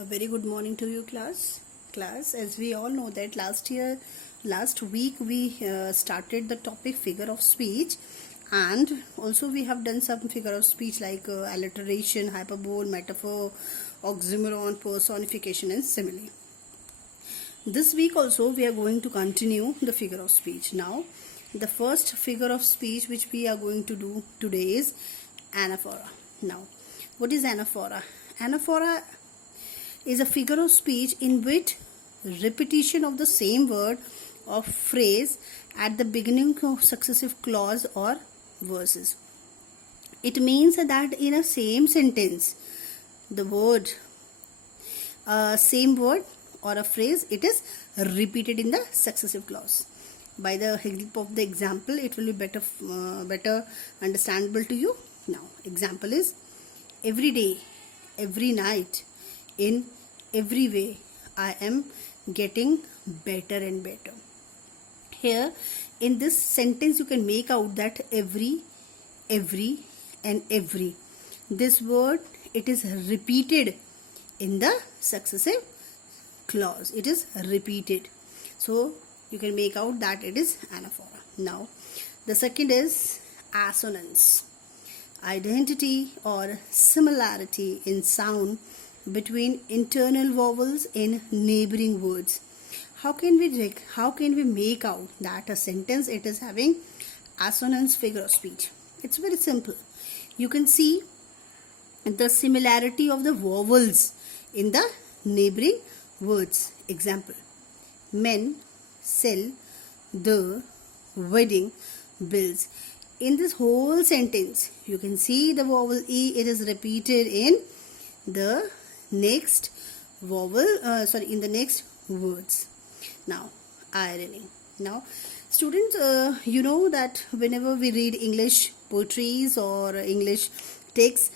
A very good morning to you, class. As we all know that last week we started the topic figure of speech, and also we have done some figure of speech like alliteration, hyperbole, metaphor, oxymoron, personification, and simile. This week also we are going to continue the figure of speech. Now, the first figure of speech which we are going to do today is anaphora. Now, what is anaphora? Anaphora is a figure of speech in which repetition of the same word or phrase at the beginning of successive clause or verses. It means that in a same sentence, the same word or a phrase, it is repeated in the successive clause. By the help of the example, it will be better understandable to you. Now, example is every day, every night, in every way, I am getting better and better. Here, in this sentence, you can make out that every, and every. This word, it is repeated in the successive clause. It is repeated. So, you can make out that it is anaphora. Now, the second is assonance. Identity or similarity in sound between internal vowels in neighboring words. How can we make out that a sentence it is having assonance figure of speech? It's very simple. You can see the similarity of the vowels in the neighboring words. Example: men, sell, the, wedding, bills. In this whole sentence, you can see the vowel E, it is repeated in the next in the next words. Now, irony. Now, students, you know that whenever we read English poetries or English texts,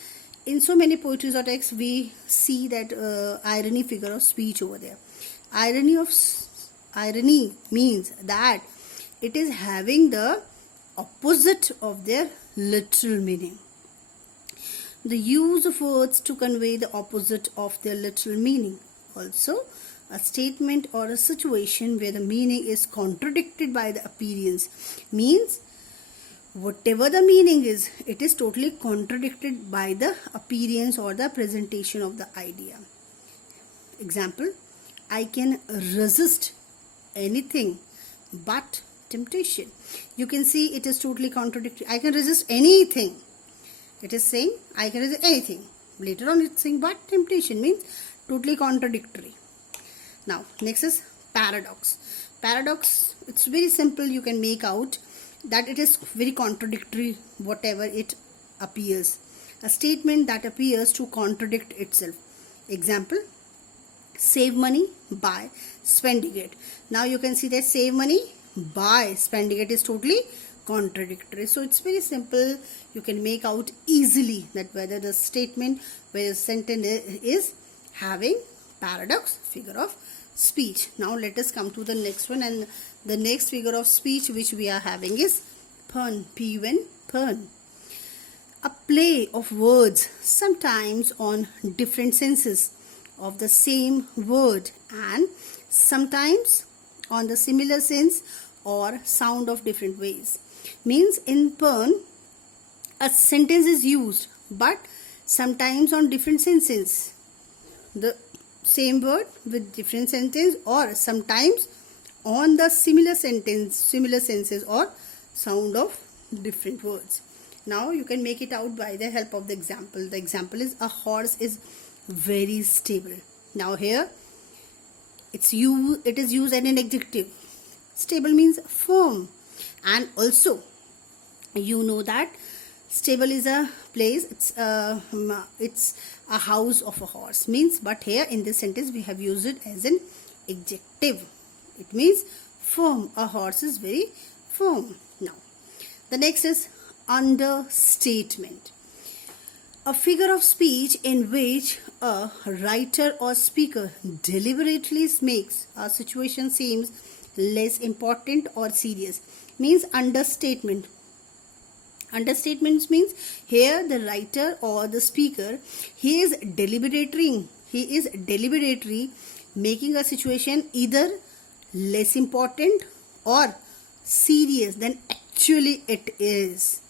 in so many poetries or texts, we see that irony figure of speech over there. Irony means that it is having the opposite of their literal meaning. The use of words to convey the opposite of their literal meaning. Also, a statement or a situation where the meaning is contradicted by the appearance means whatever the meaning is, it is totally contradicted by the appearance or the presentation of the idea. Example: I can resist anything but temptation. You can see it is totally contradictory. I can resist anything. It is saying I can resist anything. Later on it's saying but temptation, means totally contradictory. Now next is paradox. Paradox, it's very simple. You can make out that it is very contradictory whatever it appears. A statement that appears to contradict itself. Example: save money by spending it. Now you can see that save money by spending it is totally contradictory. So it's very simple. You can make out easily that whether the statement, whether the sentence is having paradox figure of speech. Now let us come to the next one, and the next figure of speech which we are having is pun. P-U-N, pun. A play of words, sometimes on different senses of the same word and sometimes on the similar sense or sound of different ways. Means in pun, a sentence is used but sometimes on different senses. The same word with different sentence, or sometimes on the similar senses or sound of different words. Now you can make it out by the help of the example. The example is a horse is very stable. Now here it is used as an adjective. Stable means firm, and also you know that stable is a place, it's a house of a horse, means, but here in this sentence we have used it as an adjective. It means firm. A horse is very firm. Now the next is understatement. A figure of speech in which a writer or speaker deliberately makes a situation seems less important or serious. Means understatement. Understatements means here the writer or the speaker, he is deliberating he is deliberately making a situation either less important or serious than actually it is.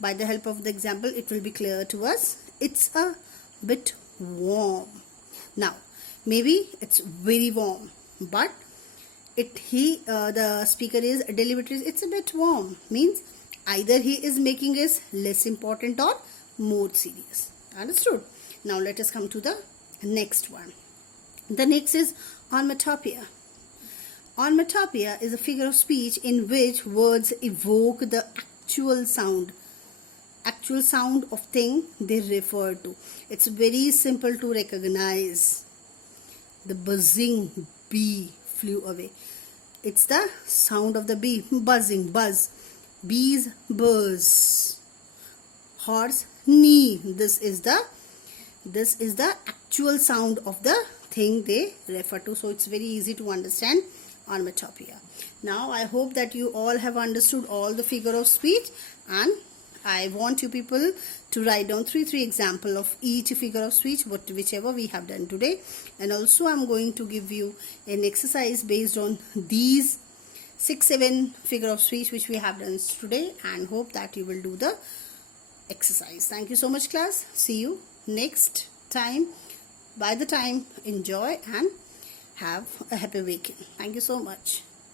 By the help of the example, it will be clear to us. It's a bit warm. Now, maybe it's very warm, but the speaker is deliberately, it's a bit warm, means either he is making it less important or more serious. Understood? Now let us come to the next one. The next is onomatopoeia. Onomatopoeia is a figure of speech in which words evoke the actual sound of thing they refer to. It's very simple to recognize. The buzzing bee flew away. It's the sound of the bee. Buzzing, buzz. Bees buzz. Horse neigh. This is the actual sound of the thing they refer to. So it's very easy to understand onomatopoeia. Now I hope that you all have understood all the figure of speech, and I want you people to write down three example of each figure of speech, whichever we have done today. And also I'm going to give you an exercise based on these 6-7 figure of speech which we have done today, and hope that you will do the exercise. Thank you so much, class. See you next time. By the time, enjoy and have a happy weekend. Thank you so much.